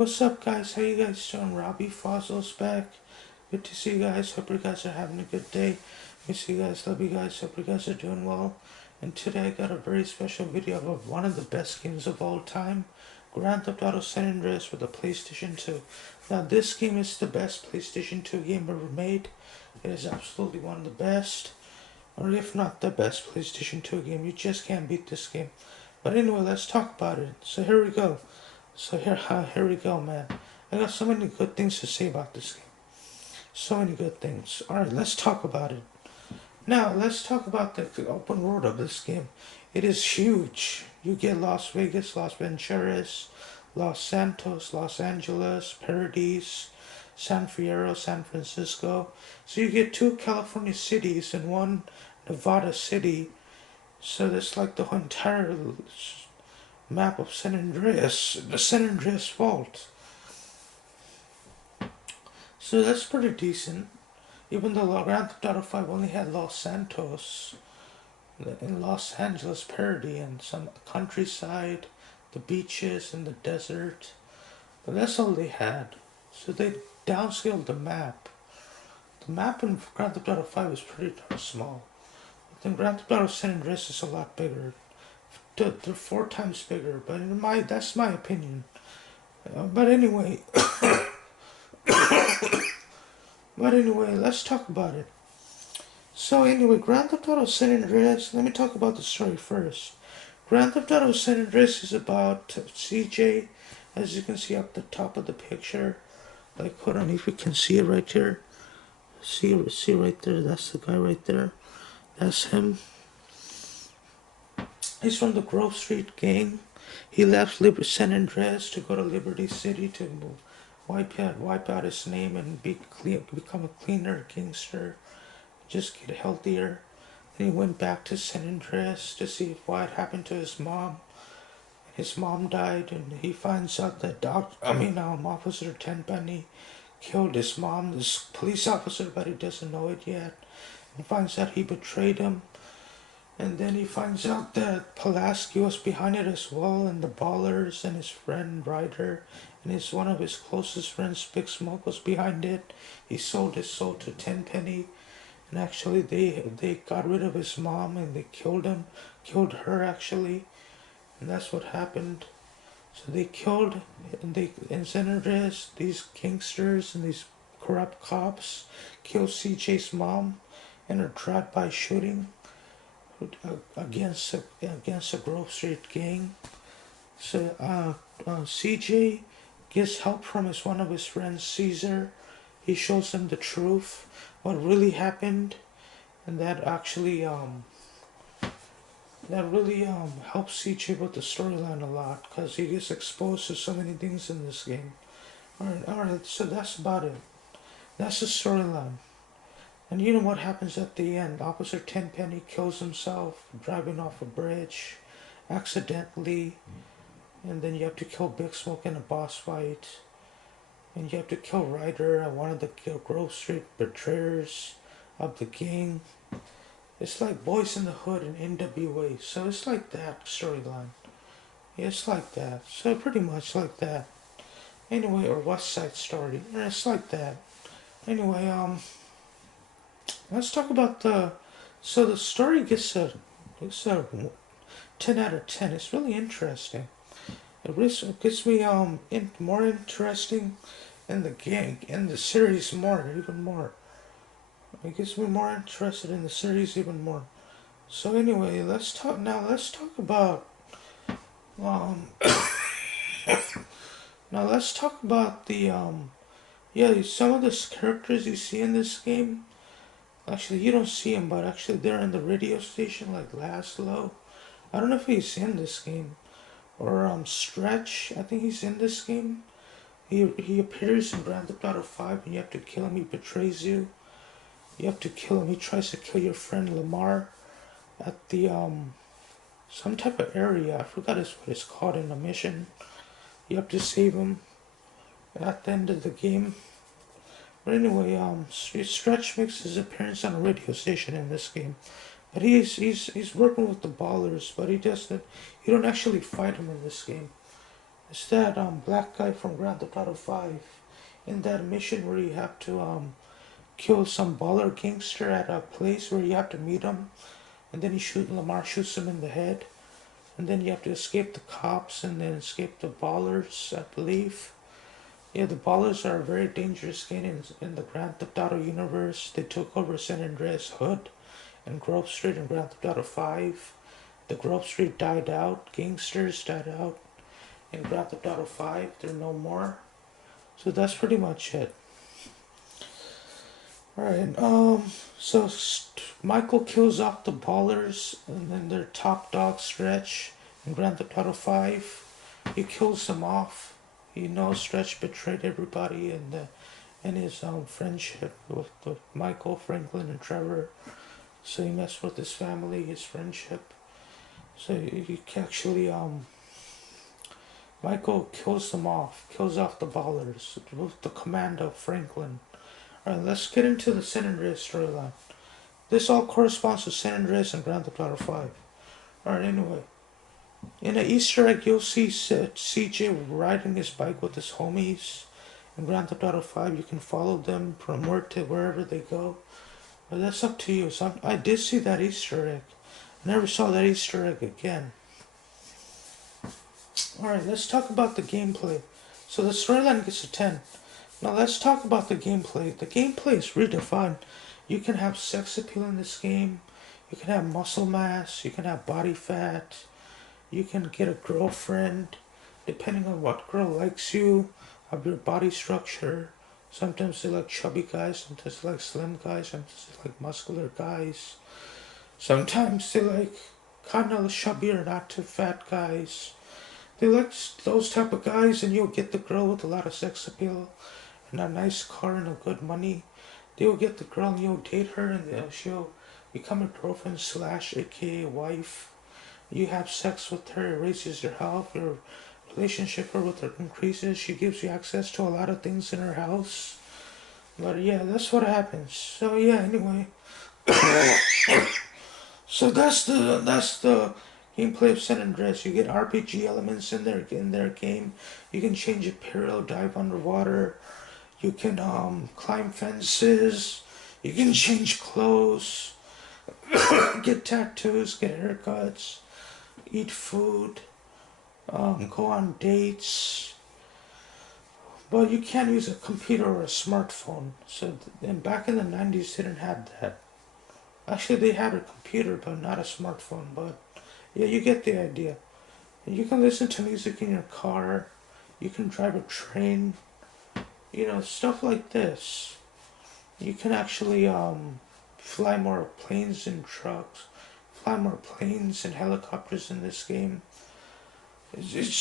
What's up, guys? How you guys doing? Robbie Fazle's back. Good to see you guys. Hope you guys are having a good day. Miss you guys. Love you guys. Hope you guys are doing well. And today I got a very special video of one of the best games of all time, Grand Theft Auto San Andreas for the PlayStation 2. Now this game is the best PlayStation 2 game ever made. It is absolutely one of the best, or if not the best PlayStation 2 game. You just can't beat this game. But anyway, let's talk about it. So here we go. Here we go, man. I got so many good things to say about this game. So many good things. Alright, let's talk about it. Now, let's talk about the open world of this game. It is huge. You get Las Vegas, Las Venturas, Los Santos, Los Angeles, Paradise, San Fierro, San Francisco. So you get two California cities and one Nevada city. So that's like the entire map of San Andreas, the San Andreas Fault. So that's pretty decent. Even though Grand Theft Auto 5 only had Los Santos in Los Angeles parody and some countryside, the beaches and the desert. But that's all they had. So they downscaled the map. The map in Grand Theft Auto 5 is pretty darn small. I think Grand Theft Auto San Andreas is a lot bigger. They're 4 times bigger, but that's my opinion. But anyway, let's talk about it. So anyway, Grand Theft Auto San Andreas. Let me talk about the story first. Grand Theft Auto San Andreas is about CJ, as you can see up the top of the picture. Like, hold on, if you can see it right here. See right there. That's the guy right there. That's him. He's from the Grove Street gang. He left San Andreas to go to Liberty City to wipe out his name and become a cleaner gangster, just get healthier. Then he went back to San Andreas to see what happened to his mom. His mom died, and he finds out that Officer Tenpenny killed his mom, this police officer, but he doesn't know it yet. And finds out he betrayed him. And then he finds out that Pulaski was behind it as well, and the Ballers and his friend Ryder and one of his closest friends, Big Smoke, was behind it. He sold his soul to Tenpenny, and actually they got rid of his mom and they killed her actually, and that's what happened. So they killed, in San Andreas, these gangsters and these corrupt cops killed CJ's mom in a drive-by shooting against a Grove Street gang. So CJ gets help from one of his friends, Caesar. He shows him the truth, what really happened, and that actually helps CJ with the storyline a lot, because he gets exposed to so many things in this game. Alright, so that's about it. That's the storyline. And you know what happens at the end? Officer Tenpenny kills himself driving off a bridge accidentally. And then you have to kill Big Smoke in a boss fight. And you have to kill Ryder, one of the Grove Street betrayers of the gang. It's like Boys in the Hood and NWA. So it's like that storyline. Yeah, it's like that. So pretty much like that. Anyway, or West Side Story. It's like that. Anyway, let's talk about so the story gets a 10 out of 10. It's really interesting. It gets me more interesting in the game, in the series even more. It gets me more interested in the series even more. So anyway, let's talk about um now let's talk about the some of the characters you see in this game. Actually, you don't see him, but actually they're in the radio station, like Laszlo. I don't know if he's in this game. Or Stretch, I think he's in this game. He appears in Grand Theft Auto 5 and you have to kill him. He betrays you. You have to kill him. He tries to kill your friend Lamar at the some type of area. I forgot what it's called in the mission. You have to save him at the end of the game. But anyway, Stretch makes his appearance on a radio station in this game. But he's working with the Ballers, but he don't actually fight him in this game. It's that black guy from Grand Theft Auto 5. In that mission where you have to kill some baller gangster at a place where you have to meet him, and then Lamar shoots him in the head, and then you have to escape the cops and then escape the ballers, I believe. Yeah, the ballers are a very dangerous gang in the Grand Theft Auto universe. They took over San Andreas Hood and Grove Street in Grand Theft Auto 5. The Grove Street died out, gangsters died out. In Grand Theft Auto 5, they're no more. So that's pretty much it. Alright, Michael kills off the ballers and then their top dog Stretch in Grand Theft Auto 5. He kills them off. You know Stretch betrayed everybody in his friendship with Michael, Franklin, and Trevor. So he messed with his family, his friendship. So he actually Michael kills them off, kills off the ballers with the command of Franklin. Alright, let's get into the San Andreas storyline. This all corresponds to San Andreas and Grand Theft Auto 5. Alright, anyway. In an Easter egg, you'll see CJ riding his bike with his homies. In Grand Theft Auto 5, you can follow them from where to wherever they go. But that's up to you. So I did see that Easter egg. I never saw that Easter egg again. Alright, let's talk about the gameplay. So the storyline gets a 10. Now let's talk about the gameplay. The gameplay is redefined. You can have sex appeal in this game. You can have muscle mass. You can have body fat. You can get a girlfriend. Depending on what girl likes you. Of your body structure. Sometimes they like chubby guys. Sometimes they like slim guys. Sometimes they like muscular guys. Sometimes they like kind of chubbier, not too fat guys. They like those type of guys, and you'll get the girl with a lot of sex appeal and a nice car and a good money. They'll get the girl and you'll date her, and she'll become a girlfriend / aka wife. You have sex with her, it raises your health, your relationship with her increases. She gives you access to a lot of things in her house. But yeah, that's what happens. So yeah, anyway. So that's the gameplay of San Andreas. You get RPG elements in their game. You can change apparel, dive underwater. You can climb fences. You can change clothes. Get tattoos. Get haircuts. Eat food. Go on dates. But you can't use a computer or a smartphone. So back in the 90s, they didn't have that. Actually, they had a computer, but not a smartphone. But yeah, you get the idea. And you can listen to music in your car. You can drive a train. You know, stuff like this. You can actually fly more planes and trucks. Fly more planes and helicopters in this game. It's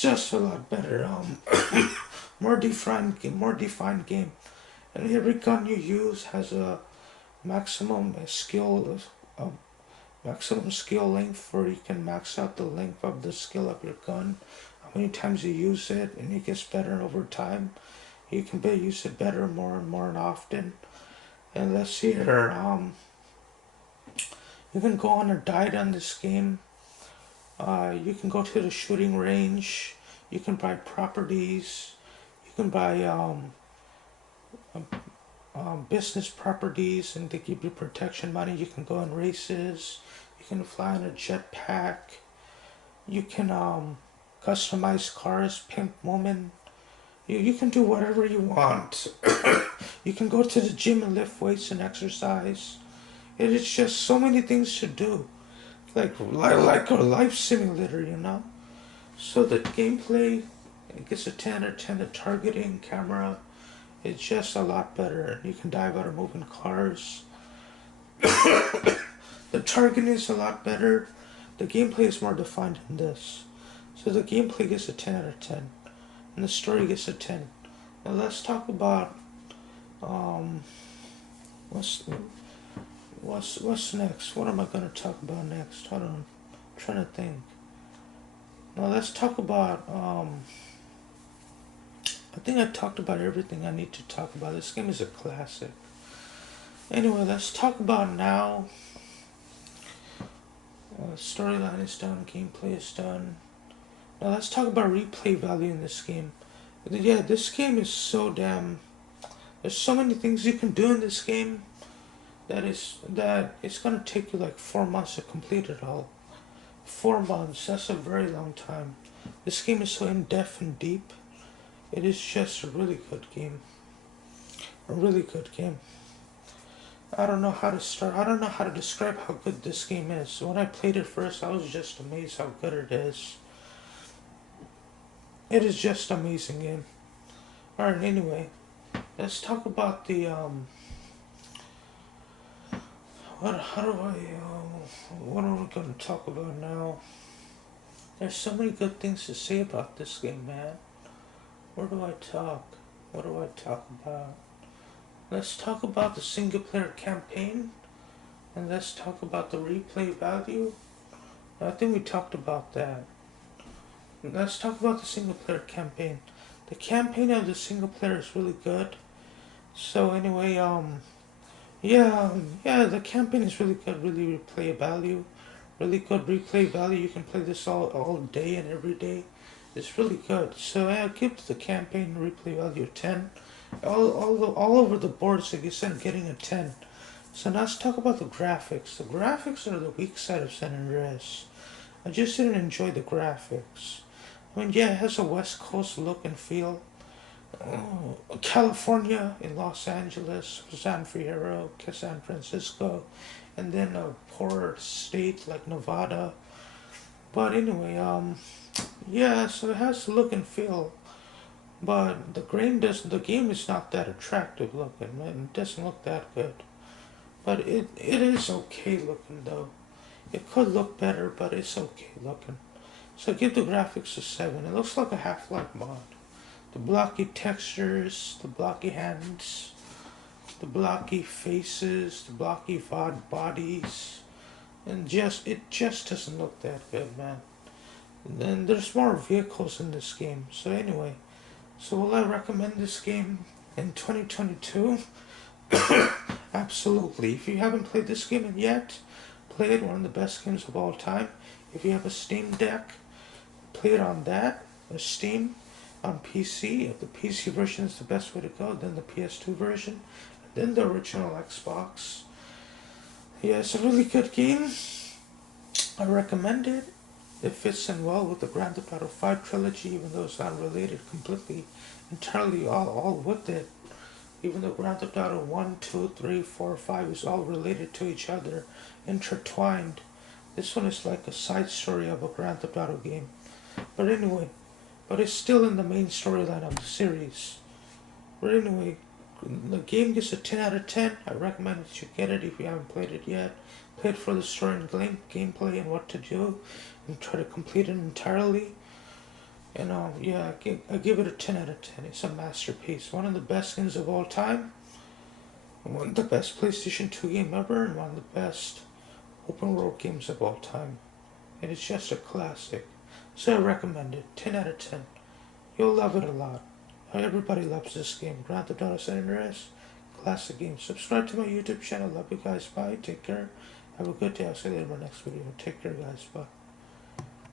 just a lot better. More defined game. And every gun you use has a maximum skill length, where you can max out the length of the skill of your gun. How many times you use it, and it gets better over time. You can use it better more and often. And let's see here. You can go on a diet on this game. You can go to the shooting range. You can buy properties. You can buy business properties, and they give you protection money. You can go on races. You can fly on a jetpack. You can customize cars, pimp women. You can do whatever you want. You can go to the gym and lift weights and exercise. It is just so many things to do. Like a life simulator, you know? So the gameplay, it gets a 10 or 10. The targeting, camera, it's just a lot better. You can dive out of moving cars. The targeting is a lot better. The gameplay is more defined in this. So the gameplay gets a 10 out of 10. And the story gets a 10. Now let's talk about what's next? What am I gonna talk about next? Hold on. I'm trying to think. Now let's talk about I think I talked about everything I need to talk about. This game is a classic. Anyway, let's talk about now. Storyline is done, gameplay is done. Now let's talk about replay value in this game. Yeah, this game is so damn. There's so many things you can do in this game that it's gonna take you like 4 months to complete it all. 4 months, that's a very long time. This game is so in-depth and deep. It is just a really good game. A really good game. I don't know how to start. I don't know how to describe how good this game is. When I played it first, I was just amazed how good it is. It is just an amazing game. Alright, anyway, let's talk about the what are we gonna talk about now? There's so many good things to say about this game, man. Where do I talk? What do I talk about? Let's talk about the single player campaign, and let's talk about the replay value. I think we talked about that. Let's talk about the single player campaign. The campaign of the single player is really good. So anyway, yeah, the campaign is really good, really replay value. Really good replay value. You can play this all day and every day. It's really good. So I'll give the campaign replay value a 10. All over the board, so I'm getting a 10. So now let's talk about the graphics. The graphics are the weak side of San Andreas. I just didn't enjoy the graphics. I mean, yeah, it has a West Coast look and feel. California, in Los Angeles, San Fierro, San Francisco, and then a poorer state like Nevada. But anyway, yeah, so it has the look and feel. But the game is not that attractive looking, man. It doesn't look that good. But it is okay looking though. It could look better, but it's okay looking. So give the graphics a 7. It looks like a Half-Life mod. The blocky textures, the blocky hands, the blocky faces, the blocky bodies, and it just doesn't look that good, man. And then there's more vehicles in this game. So anyway, so will I recommend this game in 2022? Absolutely. If you haven't played this game yet, play it. One of the best games of all time. If you have a Steam Deck, play it on that, or Steam, on PC. If the PC version is the best way to go, then the PS2 version, then the original Xbox. Yeah, it's a really good game. I recommend it. It fits in well with the Grand Theft Auto 5 trilogy, even though it's not related completely, entirely all with it. Even though Grand Theft Auto 1, 2, 3, 4, 5 is all related to each other, intertwined. This one is like a side story of a Grand Theft Auto game. But anyway, but it's still in the main storyline of the series. But anyway, the game gets a 10 out of 10. I recommend that you get it if you haven't played it yet. Play it for the story and gameplay and what to do, and try to complete it entirely. And yeah, I give it a 10 out of 10. It's a masterpiece. One of the best games of all time. One of the best PlayStation 2 game ever, and one of the best open world games of all time. And it's just a classic. So I recommend it. 10 out of 10. You'll love it a lot. Everybody loves this game. Grand Theft Auto San Andreas. Classic game. Subscribe to my YouTube channel. Love you guys. Bye. Take care. Have a good day. I'll see you later in my next video. Take care, guys. Bye.